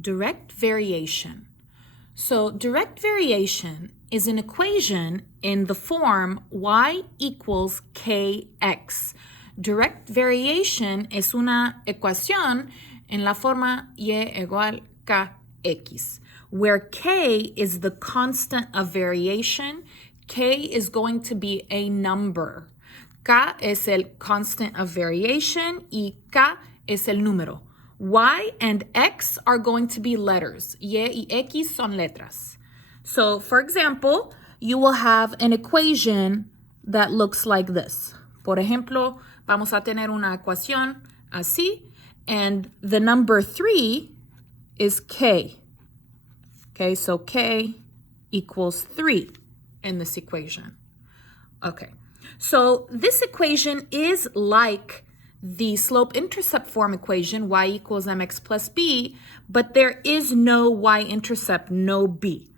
direct variation. So direct variation is an equation in the form y equals kx. Direct variation es una ecuación en la forma y igual kx, where k is the constant of variation. K is going to be a number. K es el constant of variation y k es el número. Y and x are going to be letters. Y y x son letras. So, for example, you will have an equation that looks like this. Por ejemplo, vamos a tener una ecuación así, and the number 3 is k. Okay, so k equals 3 in this equation. Okay, so this equation is like the slope-intercept form equation, y equals mx plus b, but there is no y-intercept, no b.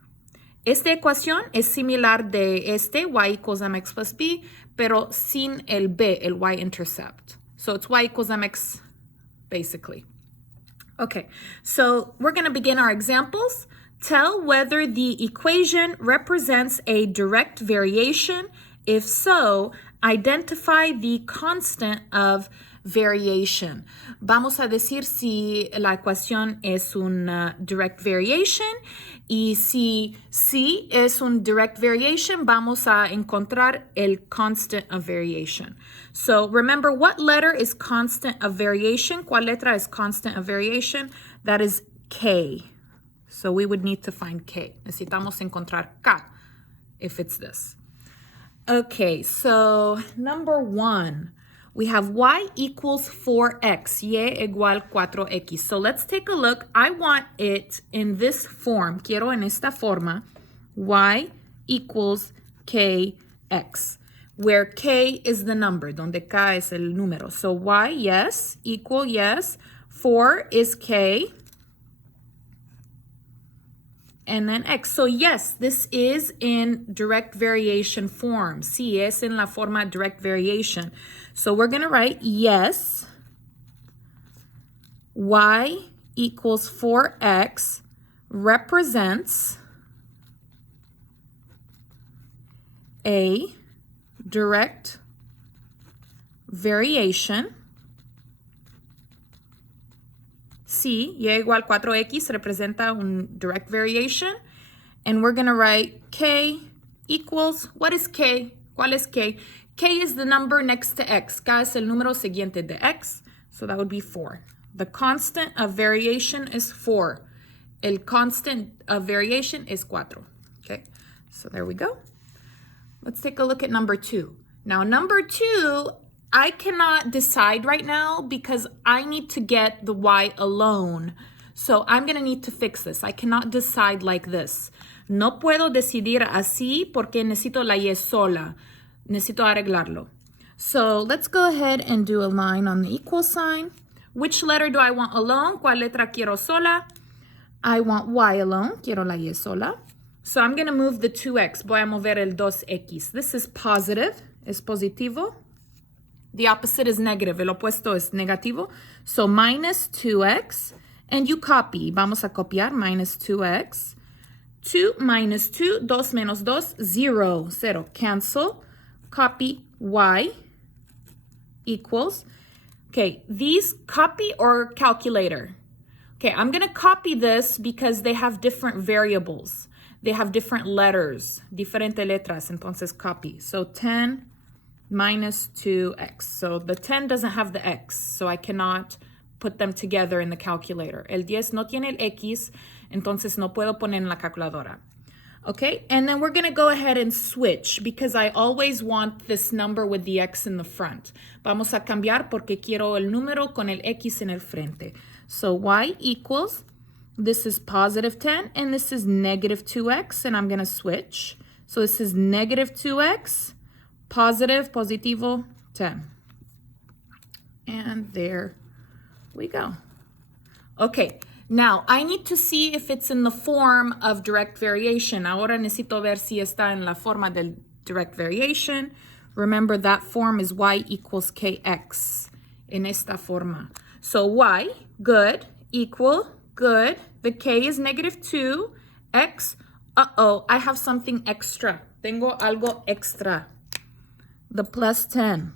Esta ecuación es similar de y equals mx plus b, pero sin el b, el y-intercept. So it's y equals mx, basically. Okay, so we're going to begin our examples. Tell whether the equation represents a direct variation. If so, identify the constant of variation. Vamos a decir si la ecuación es un direct variation, y si sí es un direct variation, vamos a encontrar el constant of variation. So remember, what letter is constant of variation? ¿Cuál letra es constant of variation? That is K. So we would need to find K. Necesitamos encontrar K if it's this. Okay, so number 1, we have y equals 4x, y igual 4x. So let's take a look. I want it in this form. Quiero en esta forma, y equals kx, where k is the number, donde k es el número. So y, yes, equal, yes. 4 is k. And then x. So yes, this is in direct variation form. Sí, es en la forma direct variation. So we're going to write yes, y equals 4x represents a direct variation. Sí, y igual 4x representa un direct variation. And we're going to write k equals, what is k? ¿Cuál es k? K is the number next to x. K es el número siguiente de x. So that would be 4. The constant of variation is 4. El constant of variation is 4. Okay, so there we go. Let's take a look at number 2. Now, number 2, I cannot decide right now because I need to get the y alone. So I'm going to need to fix this. I cannot decide like this. No puedo decidir así porque necesito la y sola. Necesito arreglarlo. So let's go ahead and do a line on the equal sign. Which letter do I want alone? ¿Cuál letra quiero sola? I want y alone. Quiero la y sola. So I'm going to move the 2x. Voy a mover el 2x. This is positive. Es positivo. The opposite is negative. El opuesto es negativo. So minus 2x. And you copy. Vamos a copiar. Minus 2x. 2 minus 2. 2 menos 2. 0. 0. Cancel. Copy y equals. Okay, these copy or calculator. Okay, I'm going to copy this because they have different variables. They have different letters. Diferente letras. Entonces copy. So 10 minus 2x. So the 10 doesn't have the x, so I cannot put them together in the calculator. El 10 no tiene el x, entonces no puedo poner en la calculadora. Okay, and then we're going to go ahead and switch because I always want this number with the x in the front. Vamos a cambiar porque quiero el número con el x en el frente. So y equals, this is positive 10 and this is negative 2x, and I'm going to switch. So this is negative 2x. Positive, positivo, 10. And there we go. Okay, now I need to see if it's in the form of direct variation. Ahora necesito ver si está en la forma del direct variation. Remember, that form is y equals kx. En esta forma. So y, good, equal Good. The k is negative 2. X. Uh-oh, I have something extra. Tengo algo extra. The plus 10.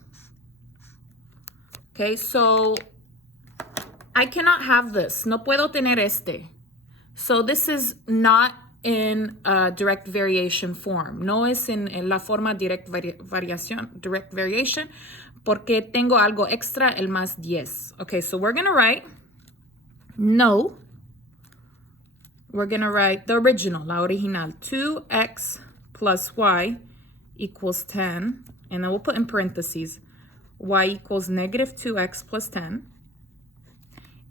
Okay, so I cannot have this. No puedo tener este. So this is not in direct variation form. No es en la forma direct variation, porque tengo algo extra, el más 10. Okay, so we're going to write no. We're going to write the original, la original. 2x plus y equals 10. And then we'll put in parentheses, y equals negative 2x plus 10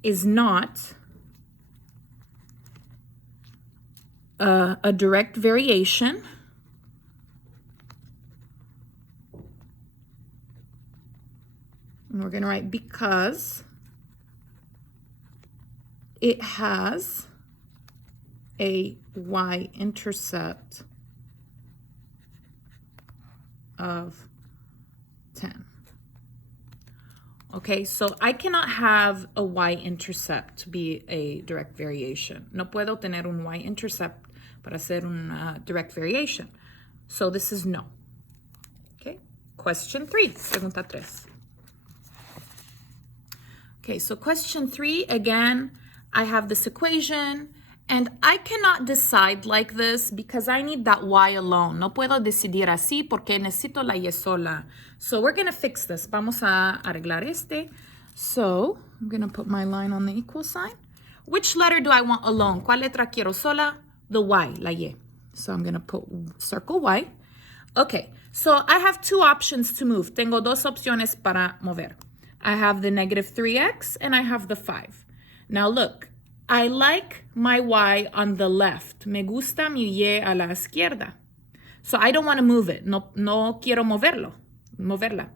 is not a direct variation and we're going to write because it has a y-intercept of 10. Okay, so I cannot have a y-intercept be a direct variation. No puedo tener un y-intercept para hacer una direct variation. So this is no. Okay, question 3, pregunta 3. Okay, so question 3, again, I have this equation, and I cannot decide like this because I need that y alone. No puedo decidir así porque necesito la y sola. So we're going to fix this. Vamos a arreglar este. So I'm going to put my line on the equal sign. Which letter do I want alone? ¿Cuál letra quiero sola? The y, la y. So I'm going to put circle y. Okay, so I have two options to move. Tengo dos opciones para mover. I have the negative 3x and I have the 5. Now look, I like my y on the left. Me gusta mi y a la izquierda. So I don't want to move it. No quiero moverla.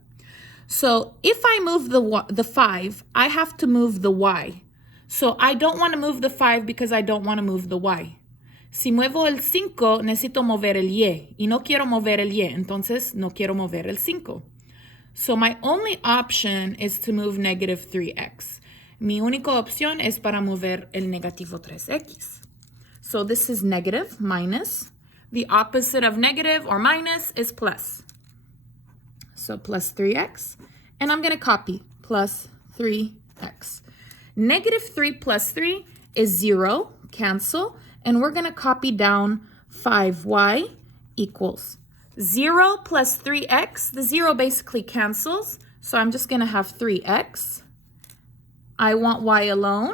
So if I move the 5, I have to move the y. So I don't want to move the 5 because I don't want to move the y. Si muevo el 5, necesito mover el y. Y no quiero mover el y, entonces no quiero mover el 5. So my only option is to move negative 3x. Mi única opción es para mover el negativo 3x. So this is negative minus. The opposite of negative or minus is plus. So plus 3x. And I'm going to copy plus 3x. Negative 3 plus 3 is 0. Cancel. And we're going to copy down 5y equals 0 plus 3x. The 0 basically cancels. So I'm just going to have 3x. I want y alone.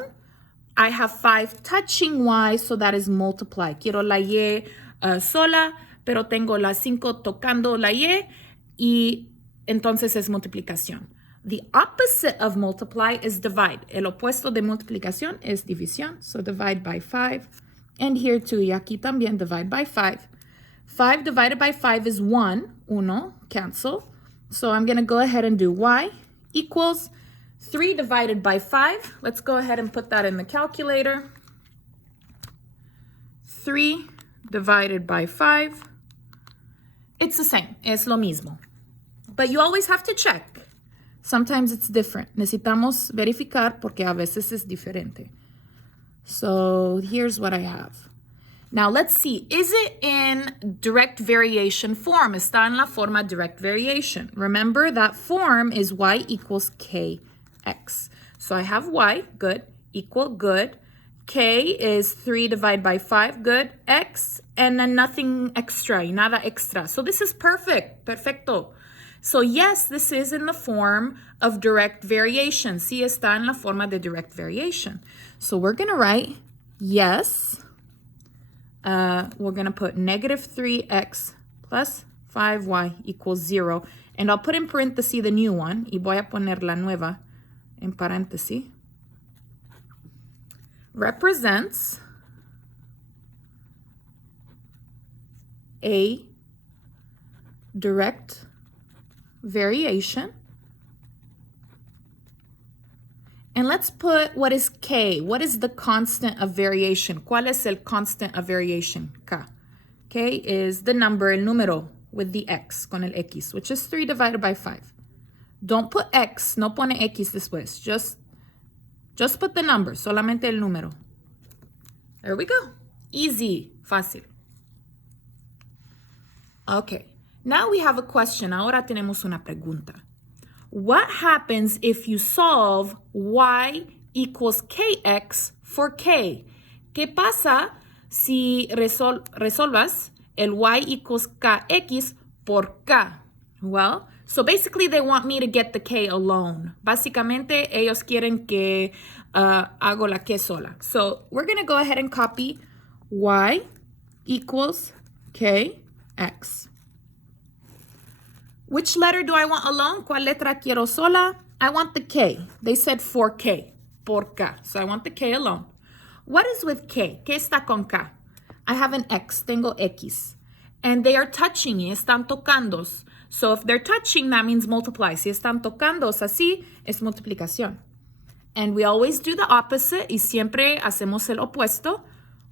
I have 5 touching y, so that is multiply. Quiero la y sola, pero tengo la 5 tocando la y entonces es multiplicación. The opposite of multiply is divide. El opuesto de multiplicación es división, so divide by 5. And here too, y aquí también divide by 5. 5 divided by 5 is 1. Uno, cancel. So I'm going to go ahead and do y equals 3 divided by 5. Let's go ahead and put that in the calculator. 3 divided by 5. It's the same. Es lo mismo. But you always have to check. Sometimes it's different. Necesitamos verificar porque a veces es diferente. So here's what I have. Now let's see. Is it in direct variation form? Está en la forma direct variation. Remember that form is y equals k. X. So I have y, good, equal, good. K is 3 divided by 5, good. X, and then nothing extra, nada extra. So this is perfect, perfecto. So yes, this is in the form of direct variation. Sí está en la forma de direct variation. So we're going to write, yes, we're going to put negative 3x plus 5y equals 0. And I'll put in parentheses the new one, y voy a poner la nueva en paréntesis, represents a direct variation. And let's put what is k. What is the constant of variation? ¿Cuál es el constant of variation? K. K is the number, el número, with the x, con el x, which is 3 divided by 5. Don't put x, no pone x después. Just put the number, solamente el número. There we go. Easy, fácil. Okay, now we have a question. Ahora tenemos una pregunta. What happens if you solve y equals kx for k? ¿Qué pasa si resolvas el y equals kx por k? Well, so basically they want me to get the k alone. Básicamente ellos quieren que hago la k sola. So we're going to go ahead and copy y equals kx. Which letter do I want alone? ¿Cuál letra quiero sola? I want the K. They said for K, por K. So I want the K alone. What is with K? ¿Qué está con K? I have an X, tengo X. And they are touching, y están tocando. So if they're touching, that means multiply. Si están tocando así, es multiplicación. And we always do the opposite, y siempre hacemos el opuesto.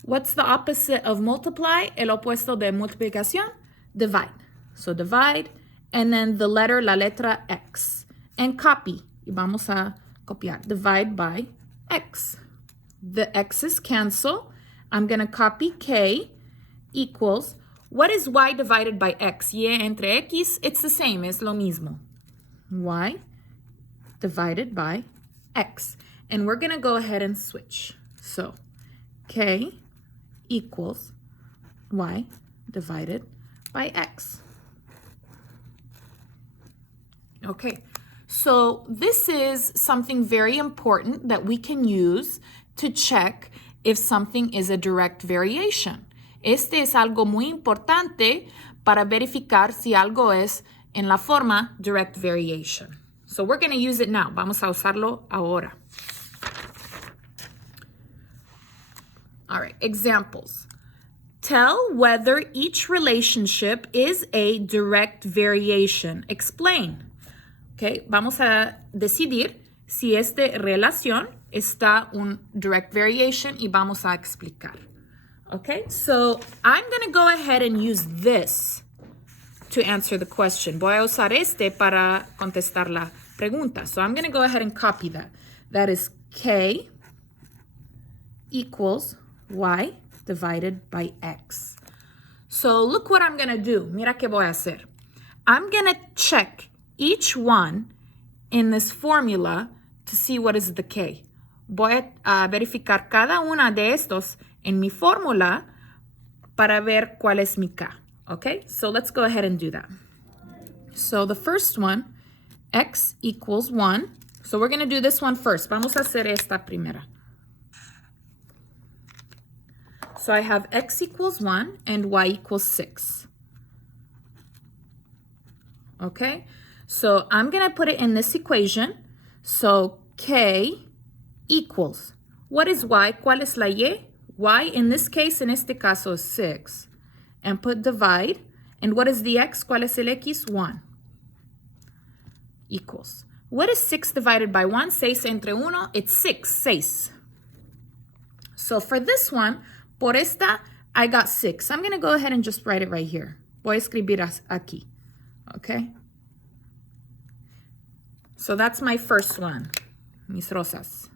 What's the opposite of multiply? El opuesto de multiplicación? Divide. So divide. And then the letter, la letra X. And copy. Y vamos a copiar. Divide by X. The X's cancel. I'm going to copy K equals. What is Y divided by X? Y entre X, it's the same. Es lo mismo. Y divided by X. And we're going to go ahead and switch. So K equals Y divided by X. Okay, so this is something very important that we can use to check if something is a direct variation. Este es algo muy importante para verificar si algo es en la forma direct variation. So we're going to use it now. Vamos a usarlo ahora. All right, examples. Tell whether each relationship is a direct variation. Explain. Okay, vamos a decidir si esta relación está un direct variation y vamos a explicar. Okay, so I'm going to go ahead and use this to answer the question. Voy a usar este para contestar la pregunta. So I'm going to go ahead and copy that. That is K equals Y divided by X. So look what I'm going to do. Mira qué voy a hacer. I'm going to check each one in this formula to see what is the K. Voy a verificar cada una de estos en mi fórmula para ver cuál es mi K. Okay, so let's go ahead and do that. So the first one, X equals 1. So we're going to do this one first. Vamos a hacer esta primera. So I have X equals 1 and Y equals 6. Okay, so I'm going to put it in this equation. So K equals, what is Y? ¿Cuál es la Y? Y in this case, en este caso, is 6. And put divide. And what is the X? ¿Cuál es el X? 1. Equals. What is 6 divided by 1? 6 entre 1, it's 6. 6. So for this one, por esta, I got 6. I'm going to go ahead and just write it right here. Voy a escribir aquí. Okay? So that's my first one, mis rosas.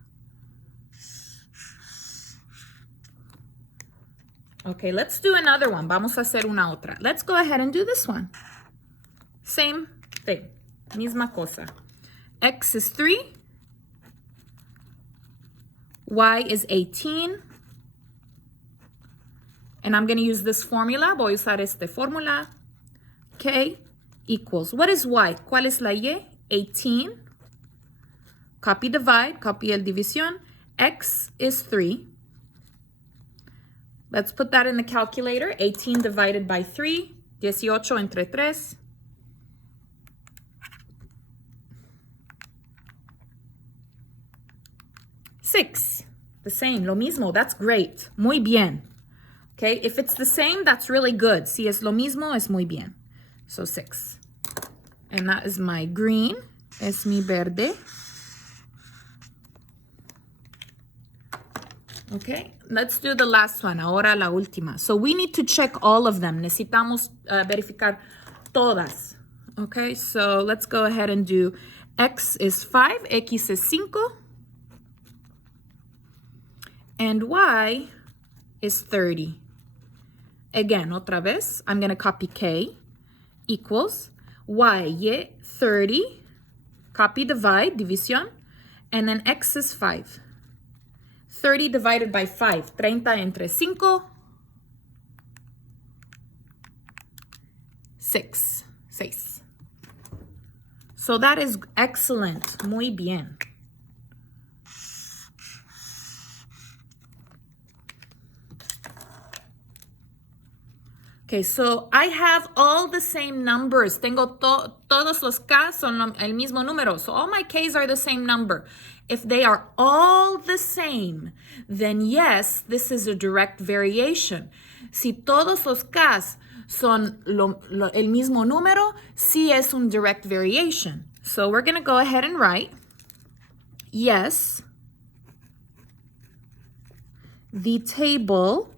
Okay, let's do another one. Vamos a hacer una otra. Let's go ahead and do this one. Same thing, misma cosa. X is 3. Y is 18. And I'm going to use this formula. Voy a usar esta fórmula. K equals, what is Y? ¿Cuál es la Y? 18. Copy divide, copy el división. X is 3. Let's put that in the calculator. 18 divided by 3. 18 entre 3. Six. The same, lo mismo. That's great. Muy bien. Okay, if it's the same, that's really good. Si es lo mismo, es muy bien. So 6. And that is my green. Es mi verde. Okay, let's do the last one. Ahora la última. So we need to check all of them. Necesitamos verificar todas. Okay, so let's go ahead and do X is 5, X is 5. And Y is 30. Again, otra vez, I'm going to copy K equals Y 30, copy, divide, división, and then X is 5. 30 divided by 5, 30 entre 5, 6. So that is excellent, muy bien. Okay, so I have all the same numbers. Tengo todos los K son el mismo número. So all my K's are the same number. If they are all the same, then yes, this is a direct variation. Si todos los K's son el mismo número, sí es un direct variation. So we're going to go ahead and write, yes, the table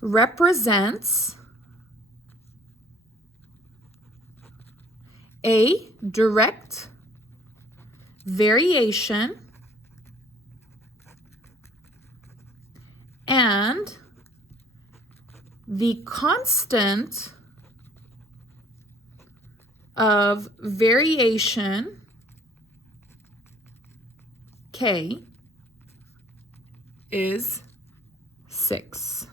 represents a direct variation and the constant of variation K is 6.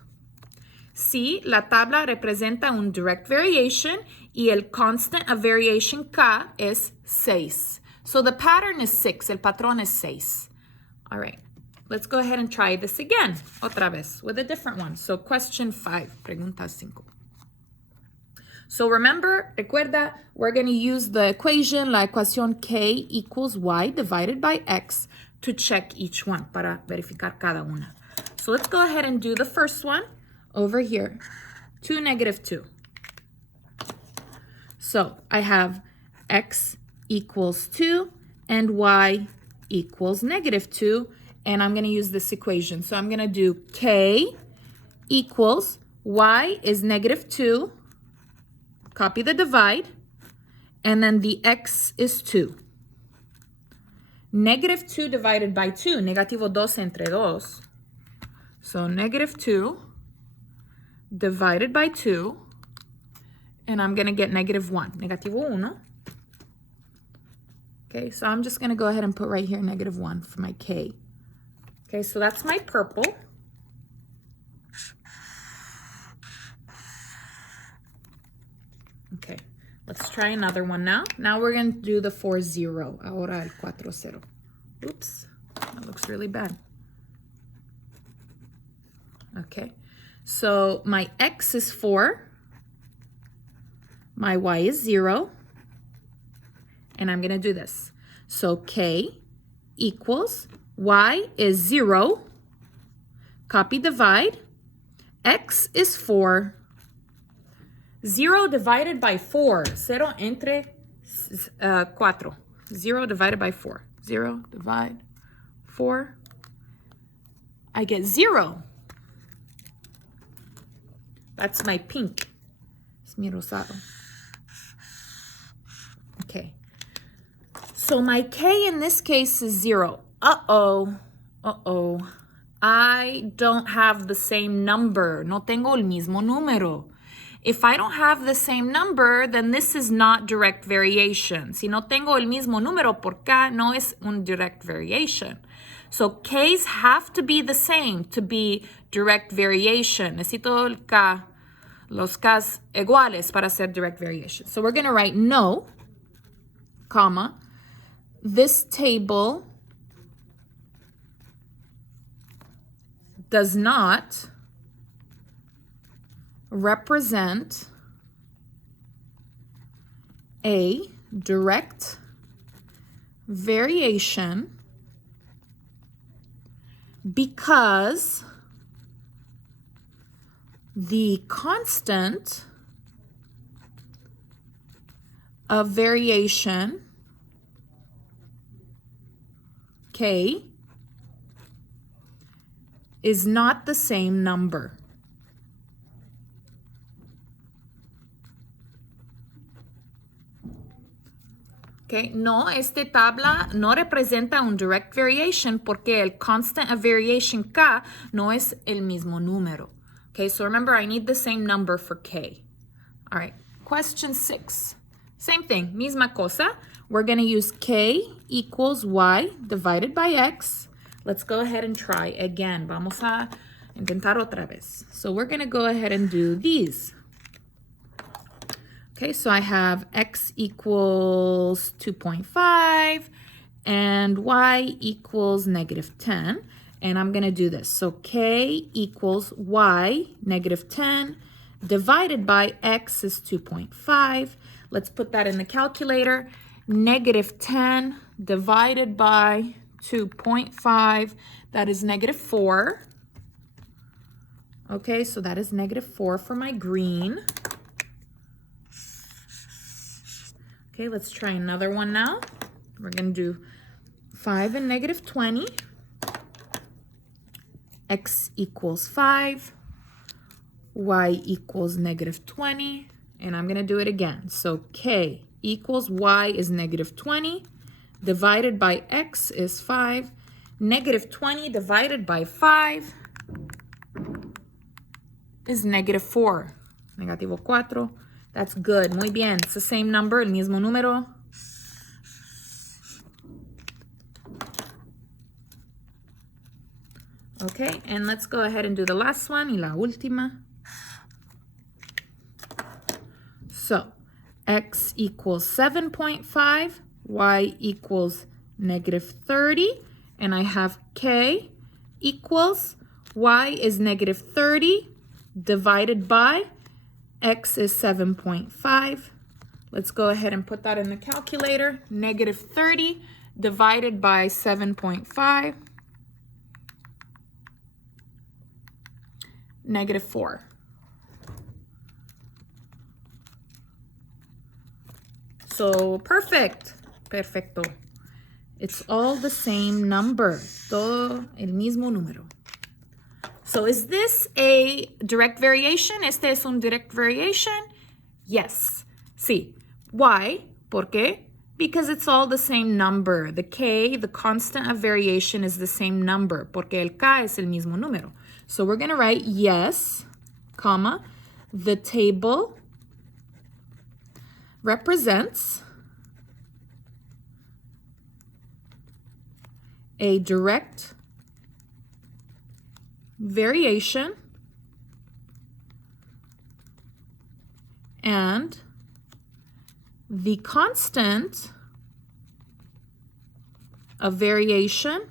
Sí, la tabla representa un direct variation y el constant of variation K es 6. So the pattern is 6, el patrón es 6. All right, let's go ahead and try this again, otra vez, with a different one. So question 5, pregunta 5. So recuerda, we're going to use the equation, la ecuación K equals Y divided by X to check each one, para verificar cada una. So let's go ahead and do the first one over here, 2, -2. So I have X equals 2 and Y equals -2, and I'm going to use this equation. So I'm going to do K equals Y is -2, copy the divide, and then the X is 2. -2 divided by 2, negativo 2 entre 2. So -2 divided by 2, and I'm going to get -1, negativo 1. Okay, so I'm just going to go ahead and put right here -1 for my K. Okay, so that's my purple. Okay, let's try another one now. Now we're going to do the 4-0. Ahora el 4-0. Oops, that looks really bad. Okay, so my X is 4, my Y is 0, and I'm going to do this. So K equals Y is 0, copy, divide, X is 4, 0 divided by 4, 0 entre 4, 0 divided by 4, 0 divide 4, I get 0. That's my pink. Es mi rosado. Okay. So my K in this case is 0. Uh-oh. I don't have the same number. No tengo el mismo número. If I don't have the same number, then this is not direct variation. Si no tengo el mismo número por K, no es un direct variation. So K's have to be the same to be direct variation. Necesito el K, los K's iguales para ser direct variation. So we're going to write no, comma, this table does not represent a direct variation because the constant of variation K is not the same number. Ok, Okay, no, esta tabla no representa un direct variation porque el constant of variation K no es el mismo número. Okay, so remember I need the same number for K. All right, question 6. Same thing, misma cosa. We're going to use K equals Y divided by X. Let's go ahead and try again. Vamos a intentar otra vez. So we're going to go ahead and do these. Okay, so I have X equals 2.5 and Y equals -10. And I'm going to do this. So K equals Y, -10, divided by X is 2.5. Let's put that in the calculator. -10 divided by 2.5, that is -4. Okay, so that is -4 for my green. Okay, let's try another one now. We're going to do 5 and -20. X equals 5. Y equals -20. And I'm going to do it again. So K equals Y is -20. Divided by X is 5. -20 divided by 5 is -4. -4. That's good. Muy bien. It's the same number, el mismo número. Okay, and let's go ahead and do the last one, y la última. So, X equals 7.5, Y equals -30, and I have K equals, Y is -30, divided by X is 7.5. Let's go ahead and put that in the calculator. -30 divided by 7.5. -4. So perfect. Perfecto. It's all the same number. Todo el mismo número. So is this a direct variation? ¿Este es un direct variation? Yes. Sí. Why? ¿Por qué? Because it's all the same number. The K, the constant of variation, is the same number. Porque el K es el mismo número. So we're going to write yes, comma, the table represents a direct variation and the constant of variation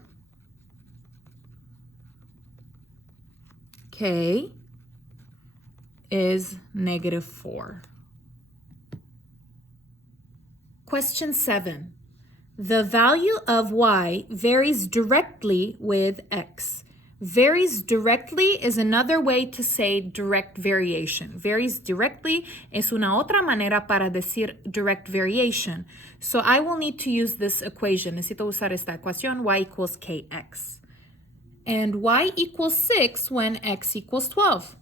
K is -4. Question 7. The value of Y varies directly with X. Varies directly is another way to say direct variation. Varies directly es una otra manera para decir direct variation. So I will need to use this equation. Necesito usar esta ecuación, Y equals KX. And Y equals 6 when X equals 12.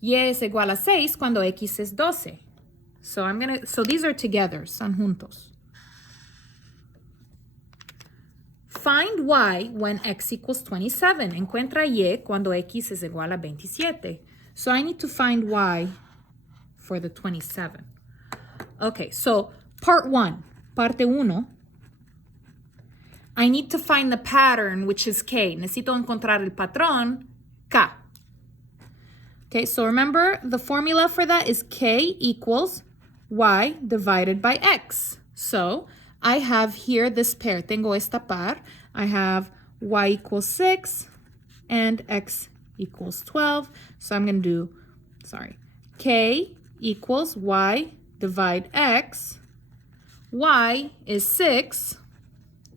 Y es igual a 6 cuando X es 12. So these are together, son juntos. Find Y when X equals 27. Encuentra Y cuando X es igual a 27. So I need to find Y for the 27. Okay, so part 1, parte 1. I need to find the pattern, which is K. Necesito encontrar el patrón, K. Okay, so remember the formula for that is K equals Y divided by X. So I have here this pair. Tengo esta par. I have Y equals 6 and X equals 12. So I'm going to do, K equals Y divide X. Y is 6.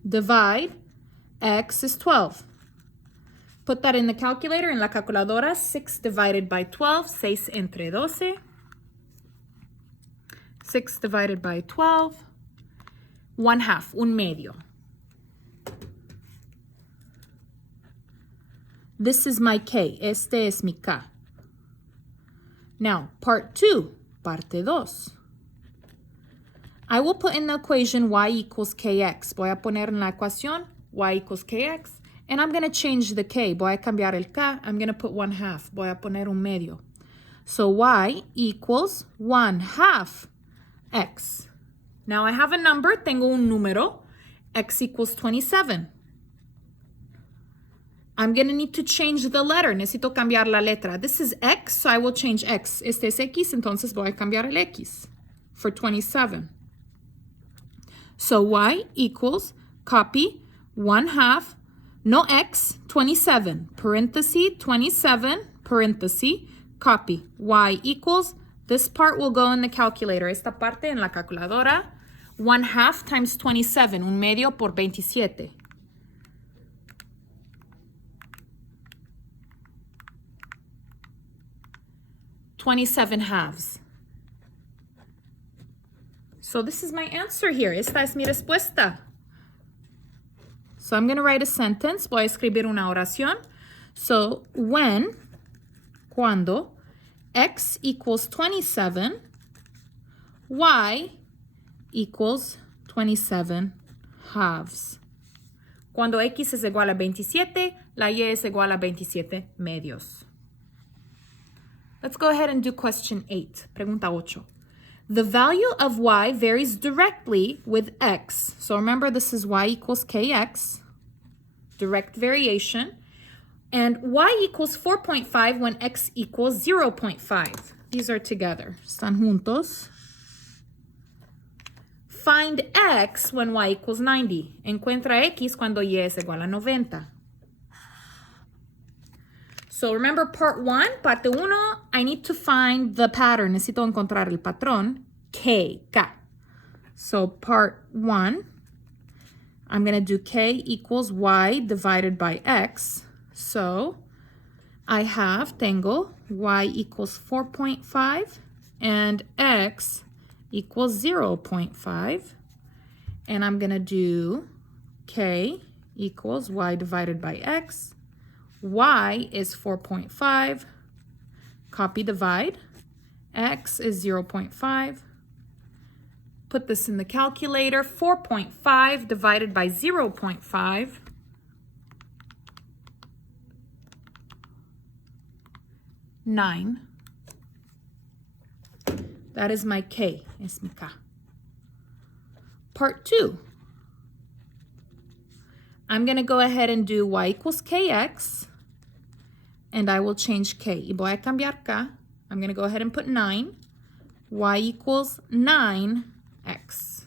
Divide, X is 12. Put that in the calculator, en la calculadora. 6 divided by 12, 6 entre 12. 6 divided by 12, 1/2, un medio. This is my K, este es mi K. Now, part 2, parte 2. I will put in the equation y equals kx. Voy a poner en la ecuación y equals kx. And I'm going to change the k. Voy a cambiar el k. I'm going to put 1/2. Voy a poner un medio. So y equals 1/2 x. Now I have a number. Tengo un número. X equals 27. I'm going to need to change the letter. Necesito cambiar la letra. This is x, so I will change x. Este es x, entonces voy a cambiar el x for 27. So y equals, copy, 1/2, no x, 27, parenthesis, 27, parenthesis, copy. Y equals, this part will go in the calculator. Esta parte en la calculadora, 1/2 times 27, un medio por 27. 27 halves. So this is my answer here. Esta es mi respuesta. So I'm going to write a sentence. Voy a escribir una oración. So cuando, x equals 27, y equals 27 halves. Cuando x es igual a 27, la y es igual a 27 medios. Let's go ahead and do question 8. Pregunta 8. The value of y varies directly with x. So remember, this is y equals kx, direct variation. And y equals 4.5 when x equals 0.5. These are together. Están juntos. Find x when y equals 90. Encuentra x cuando y es igual a 90. So remember part 1, parte 1, I need to find the pattern. Necesito encontrar el patrón, k. So part 1, I'm going to do k equals y divided by x. So I tengo y equals 4.5 and x equals 0.5. And I'm going to do k equals y divided by x. Y is 4.5, copy divide, x is 0.5. Put this in the calculator, 4.5 divided by 0.5. 9. That is my k, es mi k. Part 2. I'm going to go ahead and do y equals kx. And I will change k. Y voy a cambiar k. I'm going to go ahead and put 9. Y equals 9x.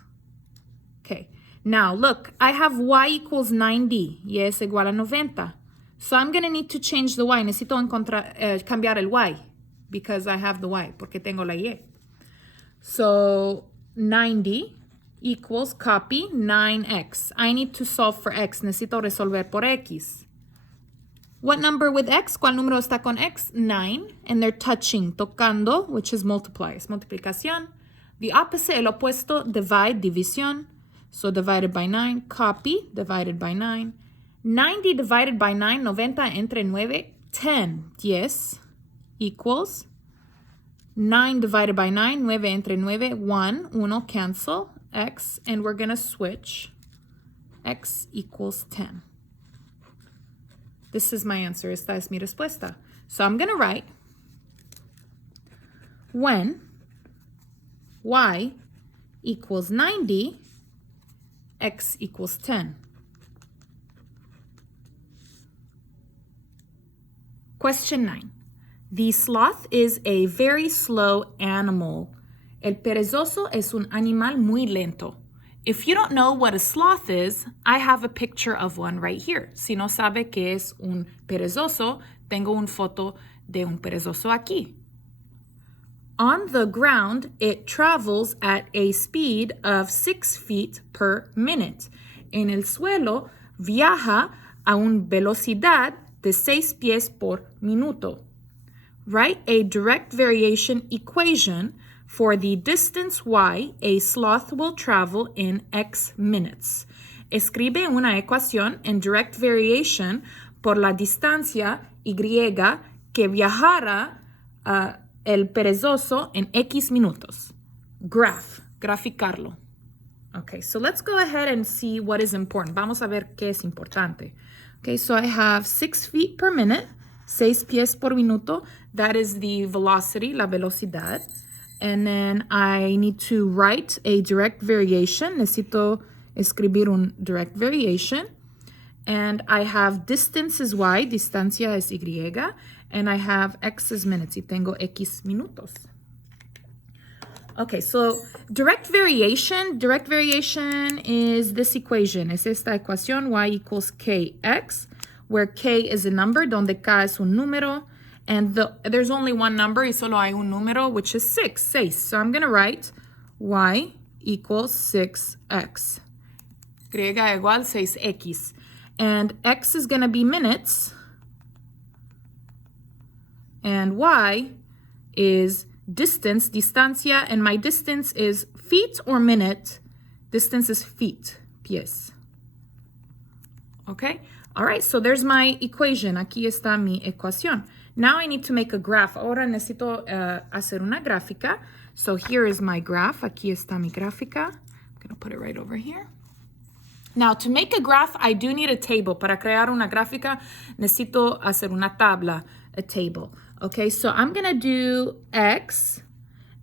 Okay. Now, look, I have y equals 90. Y es igual a 90. So I'm going to need to change the y. Necesito cambiar el y. Because I have the y. Porque tengo la y. So 90 equals, copy, 9x. I need to solve for x. Necesito resolver por x. What number with x? ¿Cuál número está con x? 9. And they're touching, tocando, which is multiply. Es multiplicación. The opposite, el opuesto, divide, división. So divided by 9, copy, divided by 9. 90 divided by 9, 90 entre 9, 10. 10 equals 9 divided by 9, 9 entre 9, 1 cancel, x, and we're going to switch. X equals 10. This is my answer. Esta es mi respuesta. So I'm going to write when y equals 90, x equals 10. Question 9. The sloth is a very slow animal. El perezoso es un animal muy lento. If you don't know what a sloth is, I have a picture of one right here. Si no sabe qué es un perezoso, tengo una foto de un perezoso aquí. On the ground, it travels at a speed of 6 feet per minute. En el suelo, viaja a una velocidad de 6 pies por minuto. Write a direct variation equation for the distance y a sloth will travel in x minutes. Escribe una ecuación en direct variation por la distancia y que viajará el perezoso en x minutos. Graficarlo. Okay, so let's go ahead and see what is important. Vamos a ver qué es importante. Okay, so I have 6 feet per minute, 6 pies por minuto. That is the velocity, la velocidad. And then I need to write a direct variation. Necesito escribir un direct variation. And I have distance is y, distancia es y. And I have x is minutes. Y tengo x minutos. Okay, so direct variation is this equation. Es esta ecuación, y equals kx, where k is a number, donde k es un número, and there's only one number, y solo hay un número, which is 6. So I'm going to write y equals 6x. Griega igual 6x. And x is going to be minutes, and y is distance, distancia, and my distance is feet or minute. Distance is feet, pies. Okay? All right, so there's my equation. Aquí está mi ecuación. Now I need to make a graph. Ahora necesito hacer una gráfica. So here is my graph. Aquí está mi gráfica. I'm going to put it right over here. Now, to make a graph, I do need a table. Para crear una gráfica, necesito hacer una tabla, a table. Okay, so I'm going to do X,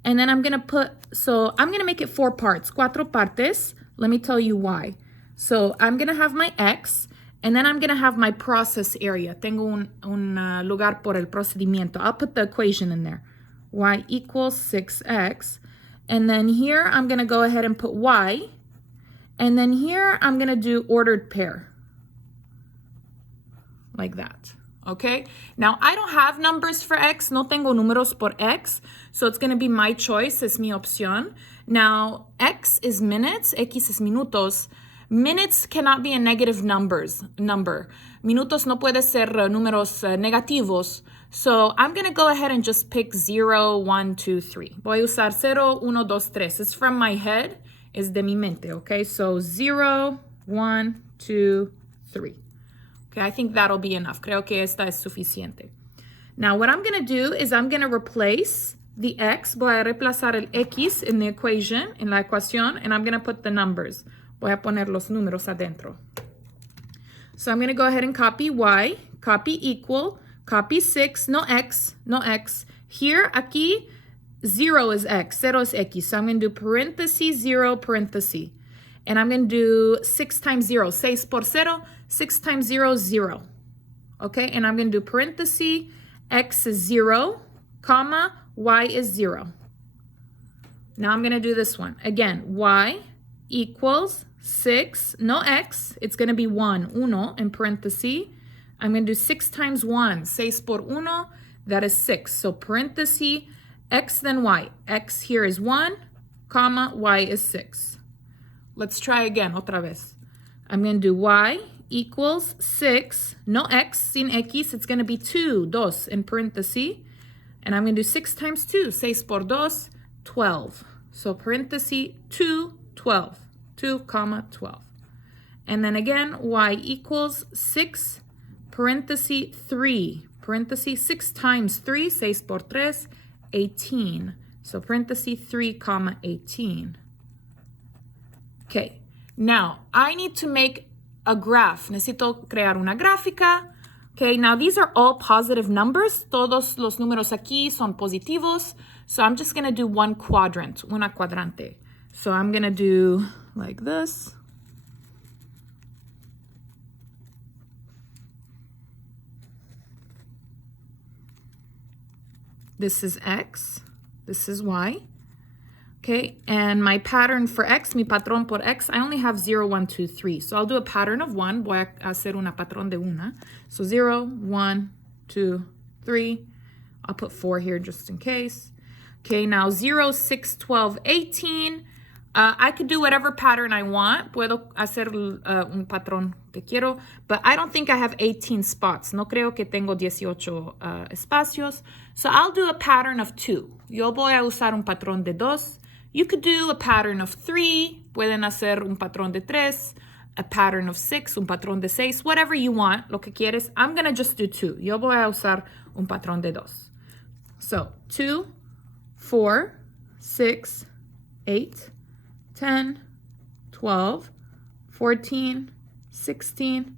and then I'm going to make it 4 parts, 4 partes. Let me tell you why. So I'm going to have my X, and then I'm going to have my process area. Tengo un lugar por el procedimiento. I'll put the equation in there. Y equals 6x. And then here, I'm going to go ahead and put y. And then here, I'm going to do ordered pair. Like that. Okay? Now, I don't have numbers for x. No tengo números por x. So it's going to be my choice. Es mi opción. Now, x is minutes. X is minutos. Minutes cannot be a negative number. Minutos no puede ser números negativos. So I'm going to go ahead and just pick 0, 1, 2, 3. Voy a usar 0, 1, 2, 3. It's from my head. Es de mi mente, okay? So 0, 1, 2, 3. Okay, I think that'll be enough. Creo que esta es suficiente. Now, what I'm going to do is I'm going to replace the x. Voy a reemplazar el x in the equation, en la ecuación, and I'm going to put the numbers. Voy a poner los números adentro. So I'm going to go ahead and copy y, copy equal, copy 6, no x, no x. Here, aquí, 0 is x, 0 is x. So I'm going to do parenthesis, 0, parenthesis. And I'm going to do 6 times 0, 6 por 0, 6 times 0, 0. Okay, and I'm going to do parenthesis, x is 0, comma, y is 0. Now I'm going to do this one. Again, y equals 6, no x, it's going to be 1, uno, in parenthesis. I'm going to do 6 times 1, 6 por 1, that is 6. So parenthesis, x then y. X here is 1, comma, y is 6. Let's try again, otra vez. I'm going to do y equals 6, no x, sin x, it's going to be 2, dos, in parenthesis. And I'm going to do 6 times 2, 6 por 2, 12. So parenthesis, 2, 12. 2, comma, 12. And then again, y equals 6, parenthesis, 3. Parenthesis, 6 times 3, 6 por 3, 18. So parenthesis, 3, comma, 18. Okay, now I need to make a graph. Necesito crear una gráfica. Okay, now these are all positive numbers. Todos los números aquí son positivos. So I'm just going to do one quadrant, una cuadrante. So I'm going to do like this. This is x. This is y. Okay, and my pattern for x, mi patrón por x, I only have 0, 1, 2, 3. So I'll do a pattern of 1. Voy a hacer una patrón de una. So 0, 1, 2, 3. I'll put 4 here just in case. Okay, now 0, 6, 12, 18. I could do whatever pattern I want. Puedo hacer un patrón que quiero, but I don't think I have 18 spots. No creo que tengo 18 espacios. So I'll do a pattern of 2. Yo voy a usar un patrón de 2. You could do a pattern of 3. Pueden hacer un patrón de 3. A pattern of 6. Un patrón de 6. Whatever you want. Lo que quieres. I'm going to just do 2. Yo voy a usar un patrón de 2. So 2, 4, 6, 8, 10, 12, 14, 16,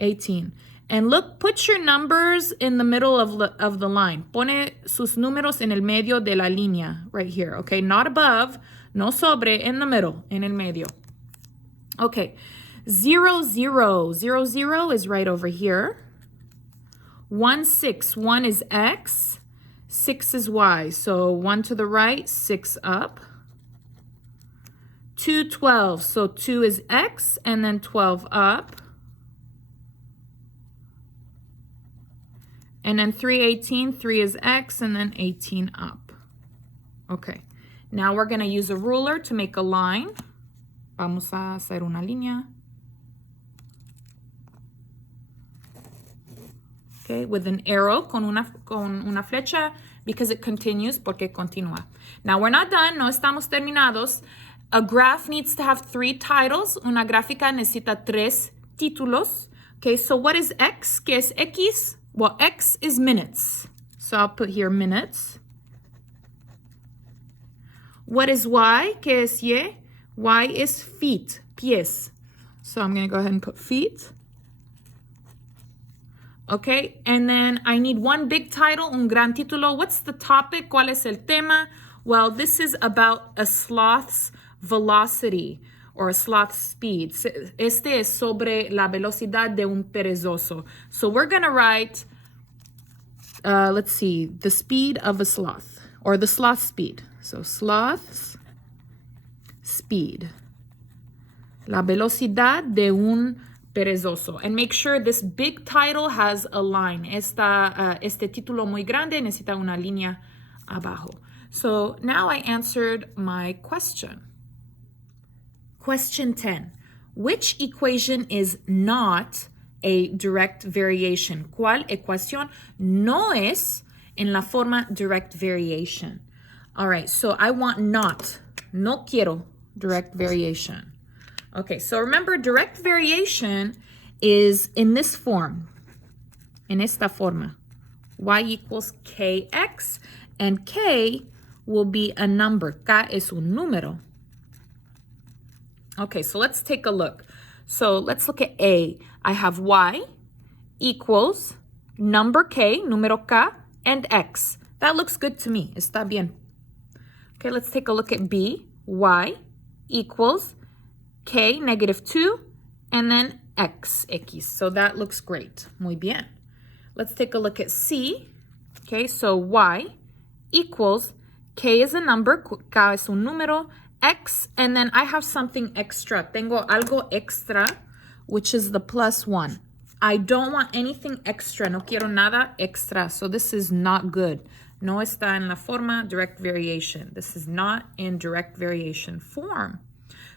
18. And look, put your numbers in the middle of the line. Pone sus números en el medio de la línea, right here, okay? Not above, no sobre, in the middle, en el medio. Okay, 0, 0, 0, 0 is right over here. 1, 6, 1 is X, 6 is Y. So 1 to the right, 6 up. 2, 12, so 2 is X, and then 12 up. And then 3, 18, 3 is X, and then 18 up. Okay, now we're gonna use a ruler to make a line. Vamos a hacer una línea. Okay, with an arrow, con una flecha, because it continues, porque continúa. Now, we're not done, no estamos terminados. A graph needs to have 3 titles. Una gráfica necesita 3 títulos. Okay, so what is X? ¿Qué es X? Well, X is minutes. So I'll put here minutes. What is Y? ¿Qué es Y? Y is feet, pies. So I'm going to go ahead and put feet. Okay, and then I need one big title, un gran título. What's the topic? ¿Cuál es el tema? Well, this is about a sloth's velocity or a sloth's speed. Este es sobre la velocidad de un perezoso. So we're going to write, let's see, the speed of a sloth, or the sloth's speed. So sloth's speed. La velocidad de un perezoso. And make sure this big title has a line. Este título muy grande necesita una línea abajo. So now I answered my question. Question 10. Which equation is not a direct variation? ¿Cuál ecuación no es en la forma direct variation? All right, so I want not. No quiero direct variation. Okay, so remember, direct variation is in this form, en esta forma. Y equals kx, and k will be a number. K es un número. Okay, so let's take a look. So let's look at A. I have y equals number k, número k, and x. That looks good to me. Está bien. Okay, let's take a look at B. Y equals k, -2, and then x. So that looks great. Muy bien. Let's take a look at C. Okay, so y equals k is a number, k es un número, x, and then I have something extra. Tengo algo extra, which is the +1. I don't want anything extra. No quiero nada extra. So this is not good. No está en la forma direct variation. This is not in direct variation form.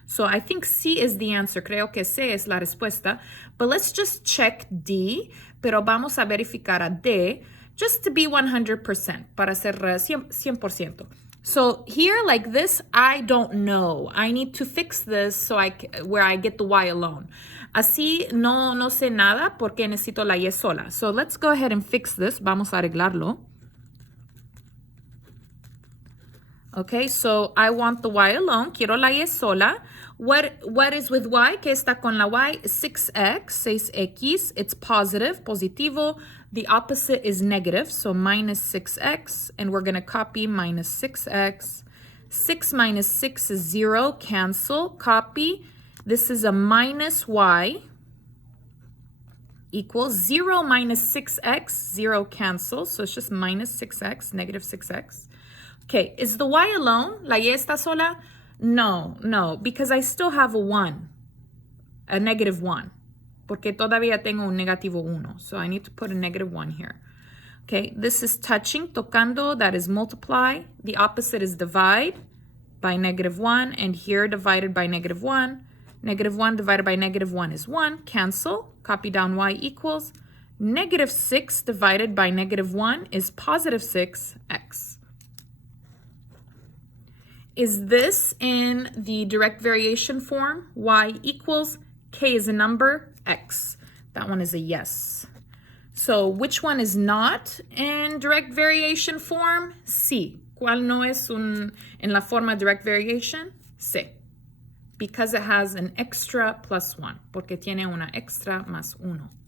So I think C is the answer. Creo que C es la respuesta. But let's just check D. Pero vamos a verificar a D just to be 100%. Para ser 100%. So here, like this, I don't know. I need to fix this so where I get the Y alone. Así no sé nada porque necesito la Y sola. So let's go ahead and fix this. Vamos a arreglarlo. Okay, so I want the Y alone. Quiero la Y sola. What is with Y? ¿Qué está con la Y? 6x, 6x. It's positive, positivo. The opposite is negative, so -6x. And we're going to copy -6x. 6 minus 6 is 0. Cancel. Copy. This is a -y equals 0 minus 6x. 0 cancel. So it's just -6x, -6x. Okay, is the Y alone? ¿La Y está sola? No, because I still have a 1, a -1, porque todavía tengo un -1. So I need to put a -1 here. Okay, this is touching, tocando, that is multiply. The opposite is divide by -1, and here divided by -1. -1 divided by -1 is 1. Cancel, copy down Y equals -6 divided by -1 is +6x. Is this in the direct variation form? Y equals k is a number, x. That one is a yes. So which one is not in direct variation form? C. ¿Cuál no es en la forma direct variation? C. because it has an extra plus 1, porque tiene una extra más 1.